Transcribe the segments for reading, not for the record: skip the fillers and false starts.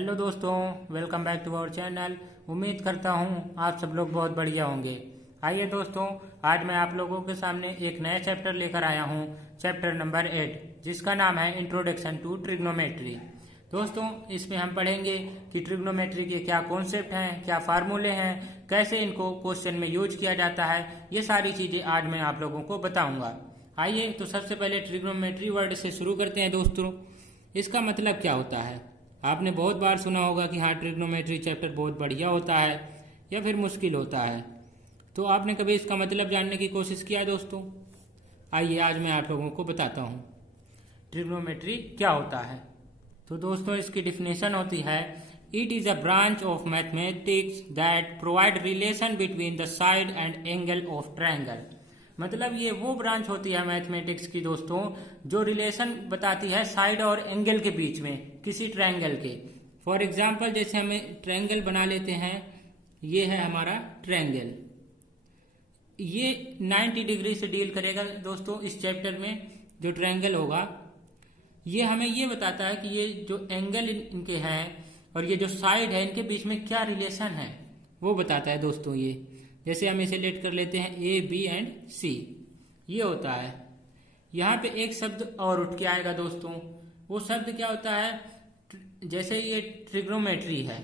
Hello दोस्तों, welcome back to our channel. उम्मीद करता हूँ आप सब लोग बहुत बढ़िया होंगे। आइए दोस्तों, आज मैं आप लोगों के सामने एक नया चैप्टर लेकर आया हूँ, चैप्टर नंबर 8, जिसका नाम है इंट्रोडक्शन टू ट्रिग्नोमेट्री। दोस्तों, इसमें हम पढ़ेंगे कि ट्रिग्नोमेट्री के क्या कॉन्सेप्ट हैं, क्या फार्मूले हैं, कैसे इनको क्वेश्चन में यूज किया जाता है। ये सारी चीज़ें आज मैं आप लोगों को बताऊँगा। आइए तो सबसे पहले ट्रिग्नोमेट्री वर्ड से शुरू करते हैं। दोस्तों, इसका मतलब क्या होता है? आपने बहुत बार सुना होगा कि हाँ, ट्रिग्नोमेट्री चैप्टर बहुत बढ़िया होता है या फिर मुश्किल होता है। तो आपने कभी इसका मतलब जानने की कोशिश किया दोस्तों? आइए आज मैं आप लोगों को बताता हूँ ट्रिग्नोमेट्री क्या होता है। तो दोस्तों, इसकी डिफिनेशन होती है, it is a branch of mathematics that provide relation between the side and angle of triangle. मतलब ये वो ब्रांच होती है मैथमेटिक्स की दोस्तों, जो रिलेशन बताती है साइड और एंगल के बीच में किसी ट्रायंगल के। फॉर एग्जाम्पल, जैसे हमें ट्रायंगल बना लेते हैं, ये है हमारा ट्रायंगल। ये 90 डिग्री से डील करेगा दोस्तों इस चैप्टर में। जो ट्रायंगल होगा ये हमें ये बताता है कि ये जो एंगल इनके हैं और ये जो साइड है, इनके बीच में क्या रिलेशन है वो बताता है दोस्तों। ये जैसे हम इसे लेट कर लेते हैं ए बी एंड सी, ये होता है। यहाँ पे एक शब्द और उठ के आएगा दोस्तों। वो शब्द क्या होता है? जैसे ये ट्रिग्नोमेट्री है,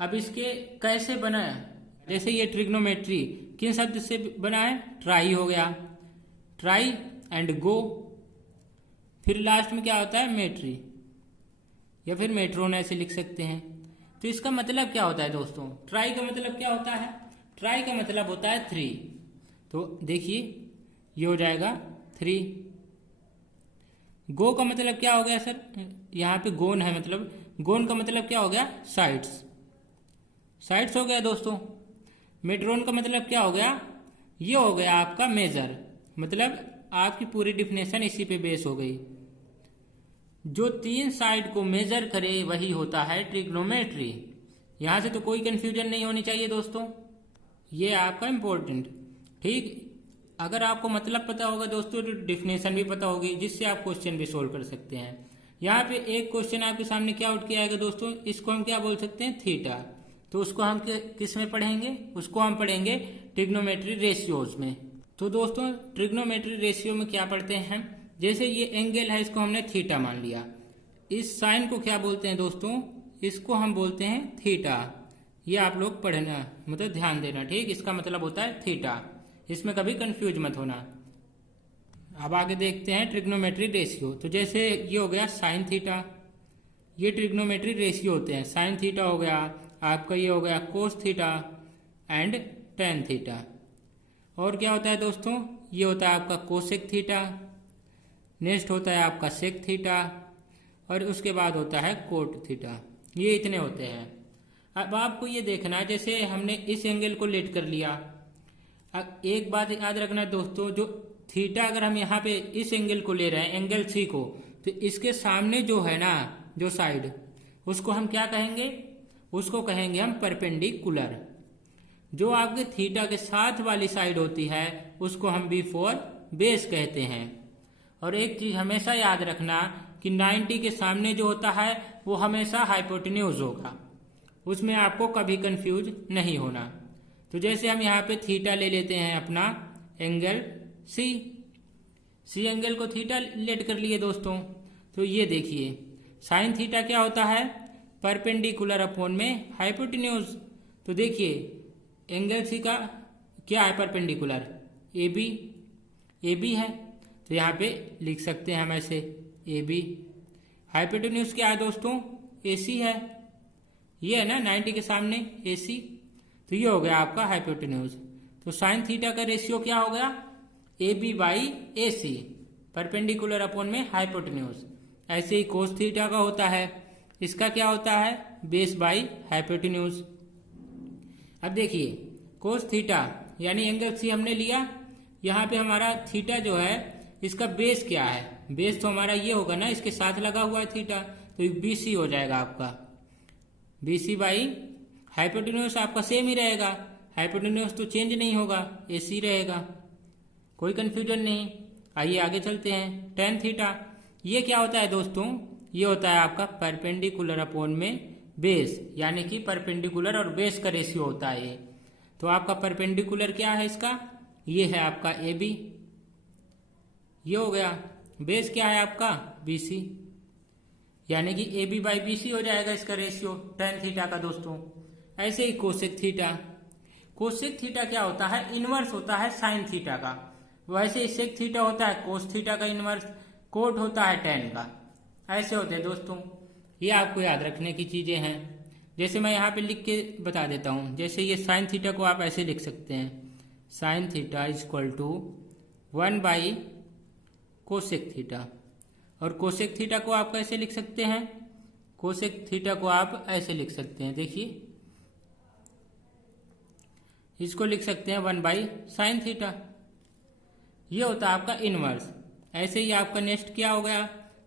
अब इसके कैसे बना है? जैसे ये ट्रिग्नोमेट्री किन शब्द से बना है? ट्राई हो गया, ट्राई एंड गो। फिर लास्ट में क्या होता है? मेट्री या फिर मेट्रोन, ऐसे लिख सकते हैं। तो इसका मतलब क्या होता है दोस्तों? ट्राई का मतलब क्या होता है? ट्राई का मतलब होता है 3। तो देखिए, ये हो जाएगा 3। गो का मतलब क्या हो गया सर? यहाँ पे गोन है, मतलब गोन का मतलब क्या हो गया? साइड्स, साइड्स हो गया दोस्तों। मेट्रोन का मतलब क्या हो गया? ये हो गया आपका मेजर। मतलब आपकी पूरी डिफिनेशन इसी पे बेस हो गई। जो 3 साइड को मेजर करे वही होता है ट्रिग्नोमेट्री। यहां से तो कोई कंफ्यूजन नहीं होनी चाहिए दोस्तों, ये आपका इम्पोर्टेंट। ठीक, अगर आपको मतलब पता होगा दोस्तों तो डिफिनेशन भी पता होगी, जिससे आप क्वेश्चन भी सोल्व कर सकते हैं। यहाँ पे एक क्वेश्चन आपके सामने क्या उठ के आएगा दोस्तों? इसको हम क्या बोल सकते हैं? थीटा। तो उसको हम किस में पढ़ेंगे? उसको हम पढ़ेंगे ट्रिग्नोमेट्री रेशियोज में। तो दोस्तों, ट्रिग्नोमेट्री रेशियो में क्या पढ़ते हैं हम? जैसे ये एंगल है, इसको हमने थीटा मान लिया। इस साइन को क्या बोलते हैं दोस्तों? इसको हम बोलते हैं थीटा। ये आप लोग पढ़ना, मतलब ध्यान देना, ठीक। इसका मतलब होता है थीटा, इसमें कभी कंफ्यूज मत होना। अब आगे देखते हैं ट्रिग्नोमेट्री रेशियो। तो जैसे ये हो गया साइन थीटा, ये ट्रिग्नोमेट्री रेशियो होते हैं। साइन थीटा हो गया आपका, ये हो गया cos theta and tan theta. और क्या होता है दोस्तों? ये होता है आपका कोसेक थीटा, नेक्स्ट होता है आपका सेक थीटा, और उसके बाद होता है कोट थीटा। ये इतने होते हैं। अब आपको ये देखना है, जैसे हमने इस एंगल को लेट कर लिया। अब एक बात याद रखना है दोस्तों, जो थीटा अगर हम यहाँ पे इस एंगल को ले रहे हैं, एंगल सी को, तो इसके सामने जो है ना, जो साइड, उसको हम क्या कहेंगे? उसको कहेंगे हम परपेंडिकुलर। जो आपके थीटा के साथ वाली साइड होती है उसको हम बी फॉर बेस कहते हैं। और एक चीज हमेशा याद रखना कि 90 के सामने जो होता है वो हमेशा हाइपोटेन्यूज होगा, उसमें आपको कभी कंफ्यूज नहीं होना। तो जैसे हम यहाँ पे थीटा ले लेते हैं अपना एंगल सी, सी एंगल को थीटा लेट कर लिए दोस्तों। तो ये देखिए, साइन थीटा क्या होता है? परपेंडिकुलर अपॉन में हाइपोटेन्यूज। तो देखिए, एंगल सी का क्या है? Perpendicular A B, A B है, तो यहाँ पे लिख सकते हैं हम ऐसे ए बी। हाइपोटेन्यूज क्या है दोस्तों? ए सी है, ये है ना 90 के सामने ए सी। तो ये हो गया आपका हाइपोटेन्यूज। तो साइन थीटा का रेशियो क्या हो गया? A B by A C, perpendicular upon में हाइपोटेन्यूज। ऐसे ही कोस थीटा का होता है, इसका क्या होता है? Base by hypotenuse. अब देखिए, कोस थीटा यानी एंगल सी हमने लिया, यहाँ पे हमारा थीटा जो है इसका बेस क्या है? बेस तो हमारा ये होगा ना, इसके साथ लगा हुआ है थीटा, तो बी सी हो जाएगा आपका। बी सी बाई हाइपोटेन्यूज आपका सेम ही रहेगा, हाइपोटेन्यूज तो चेंज नहीं होगा, ए सी रहेगा, कोई कंफ्यूजन नहीं। आइए आगे चलते हैं। टेन थीटा, ये क्या होता है दोस्तों? ये होता है आपका परपेंडिकुलर अपॉन में बेस, यानी कि परपेंडिकुलर और बेस का रेशियो होता है ये। तो आपका परपेंडिकुलर क्या है इसका, ये है आपका ए बी, ये हो गया। बेस क्या है आपका बी सी, यानी कि A B by B C हो जाएगा इसका रेशियो टेन थीटा का दोस्तों। ऐसे ही कोसेक थीटा, कोसेक थीटा क्या होता है, इनवर्स होता है साइन थीटा का। वैसे ही सेक थीटा होता है कोस थीटा का इनवर्स, कोट होता है टेन का। ऐसे होते हैं दोस्तों, ये आपको याद रखने की चीजें हैं। जैसे मैं यहाँ पे लिख के बता देता हूँ, जैसे ये साइन थीटा को आप ऐसे लिख सकते हैं, sine theta is equal to 1 by cosec theta. और कोसेक थीटा को आप कैसे लिख सकते हैं, कोसेक थीटा को आप ऐसे लिख सकते हैं, देखिए इसको लिख सकते हैं 1 बाई साइन थीटा, ये होता है आपका इनवर्स। ऐसे ही आपका नेक्स्ट क्या हो गया,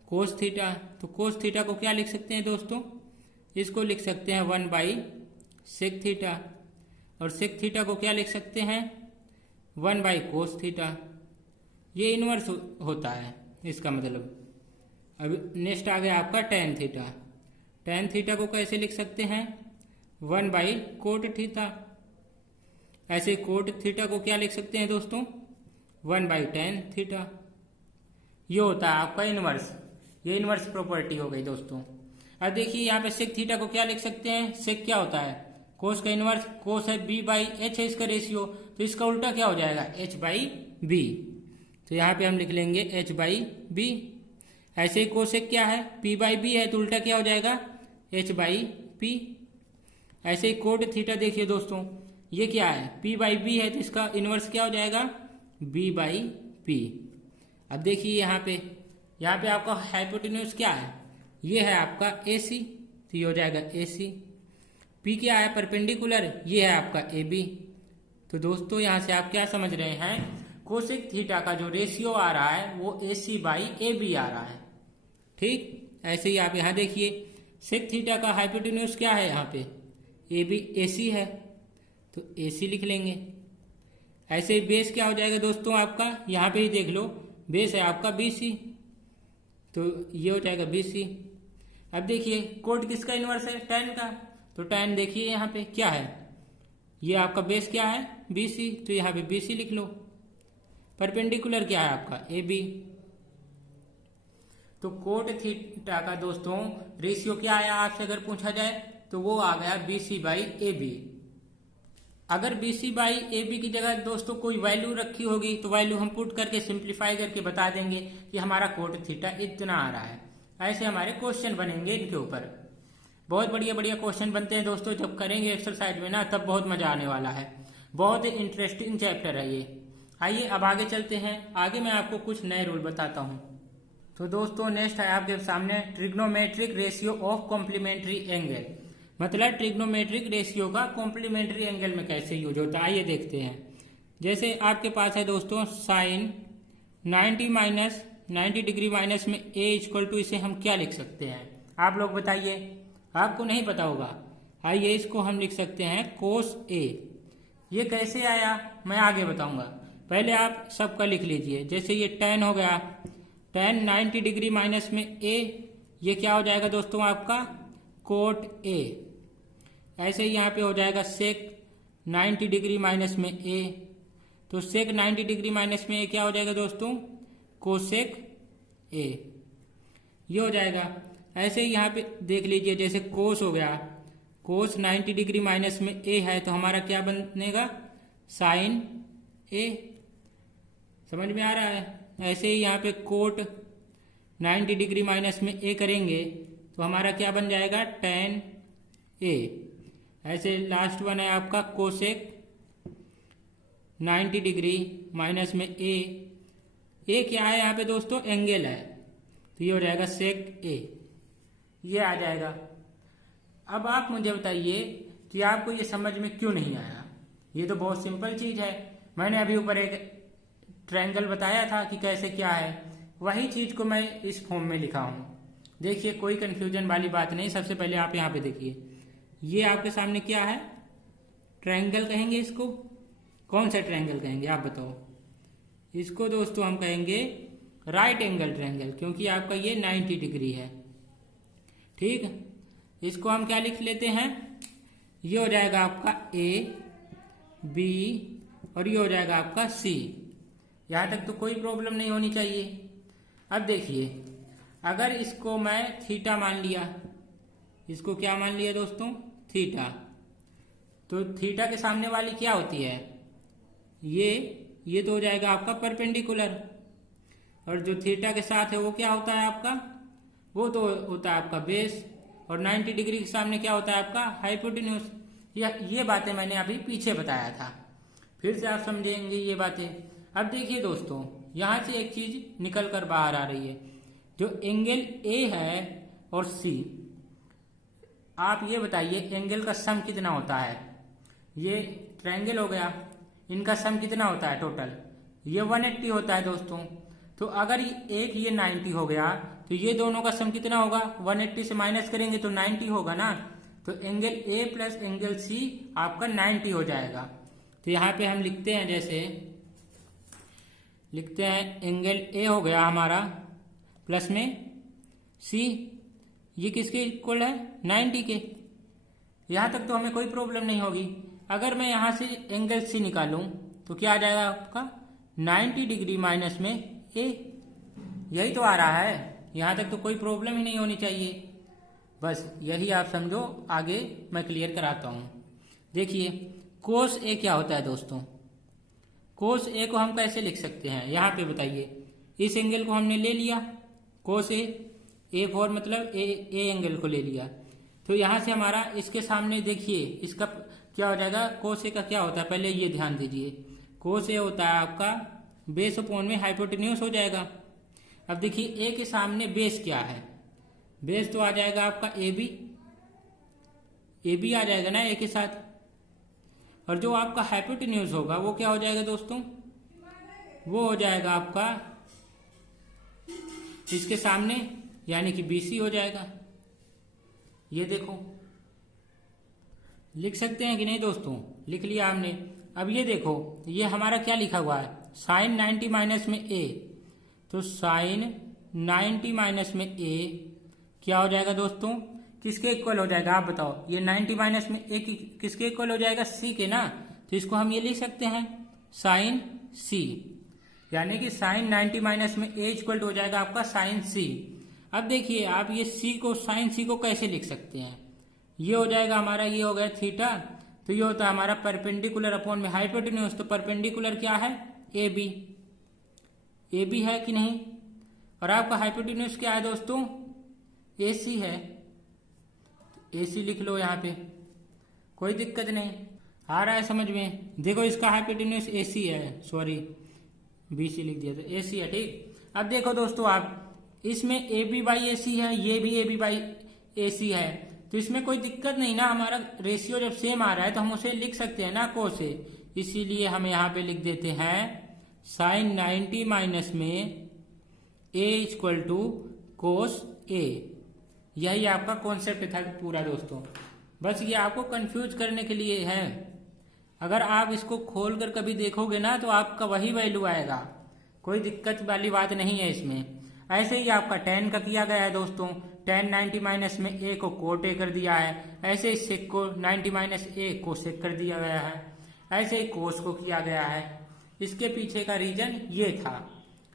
कोस थीटा। तो कोस थीटा को क्या लिख सकते हैं दोस्तों, इसको लिख सकते हैं 1 बाई सेक थीटा। और सेक थीटा को क्या लिख सकते हैं, 1 बाई कोस थीटा। ये इनवर्स होता है इसका मतलब। अब नेक्स्ट आ गया आपका टेन थीटा। टेन थीटा को कैसे लिख सकते हैं, 1 बाई कोट थीटा। ऐसे कोट थीटा को क्या लिख सकते हैं दोस्तों, 1 बाई टेन थीटा। ये होता है आपका इनवर्स, ये इनवर्स प्रॉपर्टी हो गई दोस्तों। अब देखिए यहाँ पे सेक थीटा को क्या लिख सकते हैं, सेक क्या होता है, कोस का इनवर्स, कोस है बी बाई एच है इसका रेशियो, तो इसका उल्टा क्या हो जाएगा, एच बाई बी। तो यहाँ पे हम लिख लेंगे एच बाई बी। ऐसे ही कोसेक क्या है, पी बाई बी है, तो उल्टा क्या हो जाएगा, एच बाई पी। ऐसे ही कोट थीटा देखिए दोस्तों, ये क्या है, पी बाई बी है, तो इसका इनवर्स क्या हो जाएगा, बी बाई पी। अब देखिए यहाँ पे आपका हाइपोटेन्यूज क्या है, ये है आपका ए सी, तो ये हो जाएगा ए सी। पी क्या है, परपेंडिकुलर, ये है आपका ए बी। तो दोस्तों यहाँ से आप क्या समझ रहे हैं, कोसेक थीटा का जो रेशियो आ रहा है वो ए सी बाई ए बी आ रहा है। ठीक, ऐसे ही आप यहाँ देखिए सेक थीटा का हाइपोटेन्यूज क्या है, यहाँ पे ए बी ए सी है, तो ए सी लिख लेंगे। ऐसे ही बेस क्या हो जाएगा दोस्तों आपका, यहाँ पे ही देख लो, बेस है आपका बी सी, तो ये हो जाएगा बी सी। अब देखिए कोट किसका इनवर्स है, टेन का, तो टेन देखिए यहाँ पे क्या है, ये आपका बेस क्या है बी सी, तो यहाँ पे बी सी लिख लो। परपेंडिकुलर क्या है आपका ए बी। तो कोट थीटा का दोस्तों रेशियो क्या आया आपसे अगर पूछा जाए, तो वो आ गया B C by A B. अगर B C by A B की जगह दोस्तों कोई वैल्यू रखी होगी, तो वैल्यू हम पुट करके सिंप्लीफाई करके बता देंगे कि हमारा कोट थीटा इतना आ रहा है। ऐसे हमारे क्वेश्चन बनेंगे इनके ऊपर, बहुत बढ़िया बढ़िया क्वेश्चन बनते हैं दोस्तों। जब करेंगे एक्सरसाइज में ना, तब बहुत मजा आने वाला है, बहुत ही इंटरेस्टिंग चैप्टर है ये। आइए अब आगे चलते हैं, आगे मैं आपको कुछ नए रूल बताता हूँ। तो दोस्तों नेक्स्ट है आपके सामने trigonometric ratio of complementary angle, मतलब ट्रिग्नोमेट्रिक रेशियो का कॉम्प्लीमेंट्री एंगल में कैसे यूज होता है, आइए देखते हैं। जैसे आपके पास है दोस्तों साइन 90 माइनस 90 डिग्री माइनस में ए इक्वल टू, इसे हम क्या लिख सकते हैं, आप लोग बताइए, आपको नहीं पता होगा। आइए इसको हम लिख सकते हैं कोस ए। ये कैसे आया मैं आगे बताऊंगा, पहले आप सबका लिख लीजिए। जैसे ये टेन हो गया, टेन 90 डिग्री माइनस में ए, ये क्या हो जाएगा दोस्तों आपका कोट ए। ऐसे ही यहाँ पे हो जाएगा सेक 90 डिग्री माइनस में ए, तो सेक 90 डिग्री माइनस में ए क्या हो जाएगा दोस्तों कोसेक ए, ये हो जाएगा। ऐसे ही यहाँ पे देख लीजिए, जैसे कोस हो गया, कोस 90 डिग्री माइनस में ए है, तो हमारा क्या बनेगा साइन ए, समझ में आ रहा है। ऐसे ही यहाँ पे कोट 90 डिग्री माइनस में ए करेंगे, तो हमारा क्या बन जाएगा टेन ए। ऐसे लास्ट वन है आपका कोसेक 90 डिग्री माइनस में ए क्या है यहाँ पे दोस्तों एंगल है, तो ये हो जाएगा सेक ए, ये आ जाएगा। अब आप मुझे बताइए कि आपको ये समझ में क्यों नहीं आया, ये तो बहुत सिंपल चीज है। मैंने अभी ऊपर एक ट्रायंगल बताया था कि कैसे क्या है, वही चीज को मैं इस फॉर्म में लिखा हूं। देखिए कोई कंफ्यूजन वाली बात नहीं। सबसे पहले आप यहाँ पे देखिए, ये आपके सामने क्या है, ट्रायंगल कहेंगे इसको, कौन सा ट्रायंगल कहेंगे आप बताओ। इसको दोस्तों हम कहेंगे राइट एंगल ट्रायंगल, क्योंकि आपका ये 90 डिग्री है। ठीक, इसको हम क्या लिख लेते हैं, ये हो जाएगा आपका ए बी और ये हो जाएगा आपका सी। यहां तक तो कोई प्रॉब्लम नहीं होनी चाहिए। अब देखिए, अगर इसको मैं थीटा मान लिया, इसको क्या मान लिया दोस्तों, थीटा, तो थीटा के सामने वाली क्या होती है, ये तो हो जाएगा आपका परपेंडिकुलर, और जो थीटा के साथ है वो क्या होता है आपका, वो तो होता है आपका बेस, और 90 डिग्री के सामने क्या होता है आपका हाइपोटेन्यूज। ये बातें मैंने अभी पीछे बताया था, फिर से आप समझेंगे ये बातें। अब देखिए दोस्तों, यहां से एक चीज निकल कर बाहर आ रही है, जो एंगल ए है और सी, आप ये बताइए एंगल का सम कितना होता है। ये ट्रायंगल हो गया, इनका सम कितना होता है टोटल, ये 180 होता है दोस्तों। तो अगर एक ये 90 हो गया तो ये दोनों का सम कितना होगा, 180 से माइनस करेंगे तो 90 होगा ना। तो angle A plus angle C आपका 90 हो जाएगा। तो यहाँ पे हम लिखते हैं, जैसे लिखते हैं एंगल ए हो गया हमारा प्लस में सी, ये किसके इक्वल है, 90 के। यहां तक तो हमें कोई प्रॉब्लम नहीं होगी। अगर मैं यहां से एंगल सी निकालूं तो क्या आ जाएगा आपका 90 डिग्री माइनस में ए, यही तो आ रहा है। यहां तक तो कोई प्रॉब्लम ही नहीं होनी चाहिए, बस यही आप समझो, आगे मैं क्लियर कराता हूं। देखिए कोस ए क्या होता है दोस्तों, कोस ए को हम कैसे लिख सकते हैं, यहां पे बताइए। इस एंगल को हमने ले लिया कोस ए फॉर मतलब ए एंगल को ले लिया, तो यहां से हमारा इसके सामने देखिए इसका क्या हो जाएगा, कोस ए का क्या होता है, पहले ये ध्यान दीजिए, कोस ए होता है आपका बेस अपॉन में हाइपोटेन्यूज हो जाएगा। अब देखिए ए के सामने बेस क्या है, बेस तो आ जाएगा आपका ए बी आ जाएगा ना ए के साथ, और जो आपका हाइपोटेन्यूज होगा वो क्या हो जाएगा दोस्तों, वो हो जाएगा आपका इसके सामने यानी कि बीसी हो जाएगा। ये देखो, लिख सकते हैं कि नहीं दोस्तों, लिख लिया हमने। अब ये देखो, ये हमारा क्या लिखा हुआ है, साइन 90 माइनस में ए, तो साइन 90 माइनस में ए क्या हो जाएगा दोस्तों, किसके इक्वल हो जाएगा आप बताओ, ये 90 माइनस में ए किसके इक्वल हो जाएगा, सी के ना। तो इसको हम ये लिख सकते हैं साइन सी, यानी कि साइन 90 माइनस में ए इक्वल हो जाएगा आपका साइन सी। अब देखिए आप ये सी को, साइन सी को कैसे लिख सकते हैं, ये हो जाएगा हमारा, ये हो गया थीटा, तो ये होता है हमारा परपेंडिकुलर अपॉन में हाइपोटेन्यूज, तो परपेंडिकुलर क्या है, ए बी है कि नहीं, और आपका हाइपोटेन्यूज क्या है दोस्तों, ए सी है, ए सी लिख लो यहाँ पे, कोई दिक्कत नहीं, आ रहा है समझ में। देखो इसका हाइपोटेन्यूज ए सी है, सॉरी बी सी लिख दिया, तो ए सी है, ठीक। अब देखो दोस्तों, आप इसमें ए बी बाई ए सी है, ये भी ए बी बाई ए सी है, तो इसमें कोई दिक्कत नहीं ना, हमारा रेशियो जब सेम आ रहा है तो हम उसे लिख सकते हैं ना कोस ए, इसीलिए हम यहाँ पे लिख देते हैं साइन 90 माइनस में ए इक्वल टू कोस ए। यही आपका कॉन्सेप्ट था पूरा दोस्तों, बस ये आपको कंफ्यूज करने के लिए है। अगर आप इसको खोलकर कभी देखोगे ना तो आपका वही वैल्यू आएगा, कोई दिक्कत वाली बात नहीं है इसमें। ऐसे ही आपका tan का किया गया है दोस्तों, tan 90 माइनस में a को कोट ए कर दिया है, ऐसे ही sec को 90 माइनस ए को sec कर दिया गया है, ऐसे ही cos को किया गया है। इसके पीछे का रीजन ये था,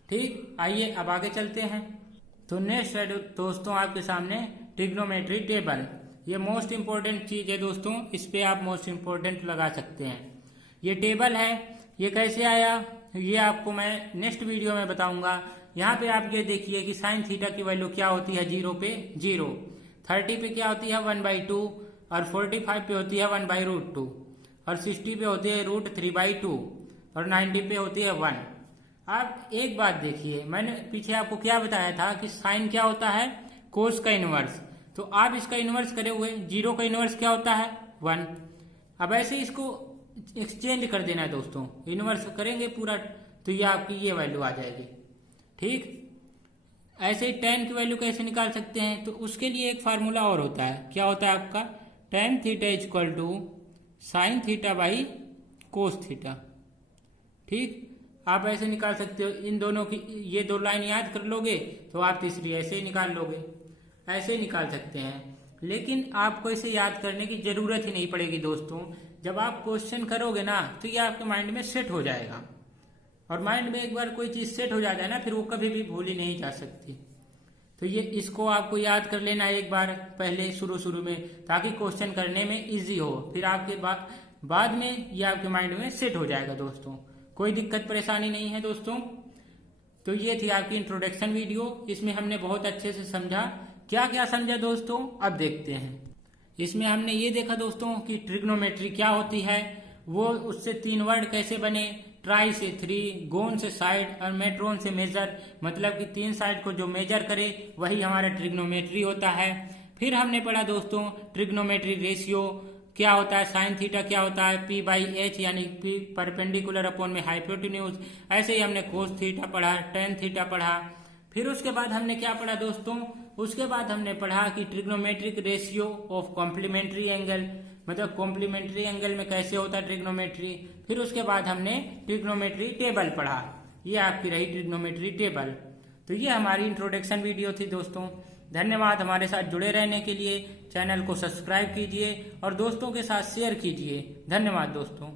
ठीक। आइए अब आगे चलते हैं। तो नेक्स्ट है दोस्तों आपके सामने ट्रिग्नोमेट्री टेबल, ये मोस्ट इंपोर्टेंट चीज है दोस्तों, इस पे आप मोस्ट इंपोर्टेंट लगा सकते हैं। ये टेबल है, ये कैसे आया ये आपको मैं नेक्स्ट वीडियो में बताऊंगा। यहाँ पे आप ये देखिए कि साइन थीटा की वैल्यू क्या होती है, 0 पे 0, 30 पे क्या होती है 1/2, और 45 पे होती है 1/√2, और 60 पे होती है √3/2, और 90 पे होती है 1। आप एक बात देखिए, मैंने पीछे आपको क्या बताया था कि साइन क्या होता है, कोस का इनवर्स, तो आप इसका इनवर्स करे हुए 0 का इनवर्स क्या होता है 1। अब ऐसे इसको एक्सचेंज कर देना है दोस्तों, इनवर्स करेंगे पूरा तो ये आपकी ये वैल्यू आ जाएगी, ठीक। ऐसे ही tan की वैल्यू कैसे निकाल सकते हैं, तो उसके लिए एक फार्मूला और होता है, क्या होता है आपका tan theta equal to sine theta by cos theta, ठीक। आप ऐसे निकाल सकते हो, इन दोनों की ये दो लाइन याद कर लोगे तो आप तीसरी ऐसे ही निकाल लोगे, ऐसे ही निकाल सकते हैं। लेकिन आपको इसे याद करने की जरूरत ही नहीं पड़ेगी दोस्तों। जब आप क्वेश्चन करोगे ना तो ये आपके माइंड में सेट हो जाएगा, और माइंड में एक बार कोई चीज सेट हो जाता है ना, फिर वो कभी भी भूली नहीं जा सकती। तो ये इसको आपको याद कर लेना एक बार पहले शुरू में, ताकि क्वेश्चन करने में इजी हो, फिर आपके बाद में ये आपके माइंड में सेट हो जाएगा दोस्तों। कोई दिक्कत परेशानी नहीं है दोस्तों। तो ये थी आपकी इंट्रोडक्शन वीडियो, इसमें हमने बहुत अच्छे से समझा। क्या क्या समझा दोस्तों, अब देखते हैं। इसमें हमने ये देखा दोस्तों कि ट्रिग्नोमेट्री क्या होती है, वो उससे 3 वर्ड कैसे बने, ट्राई से 3, गोन से साइड और मेट्रोन से मेजर, मतलब कि 3 साइड को जो मेजर करे वही हमारा ट्रिग्नोमेट्री होता है। फिर हमने पढ़ा दोस्तों ट्रिग्नोमेट्री रेशियो क्या होता है, साइन थीटा क्या होता है, P/H यानी P परपेंडिकुलर अपॉन में हाइपोटेन्यूज। ऐसे ही हमने कोस थीटा पढ़ा, टेन थीटा पढ़ा। फिर उसके बाद हमने क्या पढ़ा दोस्तों, उसके बाद हमने पढ़ा कि trigonometric ratio of complementary angle, मतलब कॉम्प्लीमेंट्री एंगल में कैसे होता है ट्रिग्नोमेट्री। फिर उसके बाद हमने ट्रिग्नोमेट्री टेबल पढ़ा, ये आपकी रही ट्रिग्नोमेट्री टेबल। तो ये हमारी इंट्रोडक्शन वीडियो थी दोस्तों। धन्यवाद हमारे साथ जुड़े रहने के लिए। चैनल को सब्सक्राइब कीजिए और दोस्तों के साथ शेयर कीजिए। धन्यवाद दोस्तों।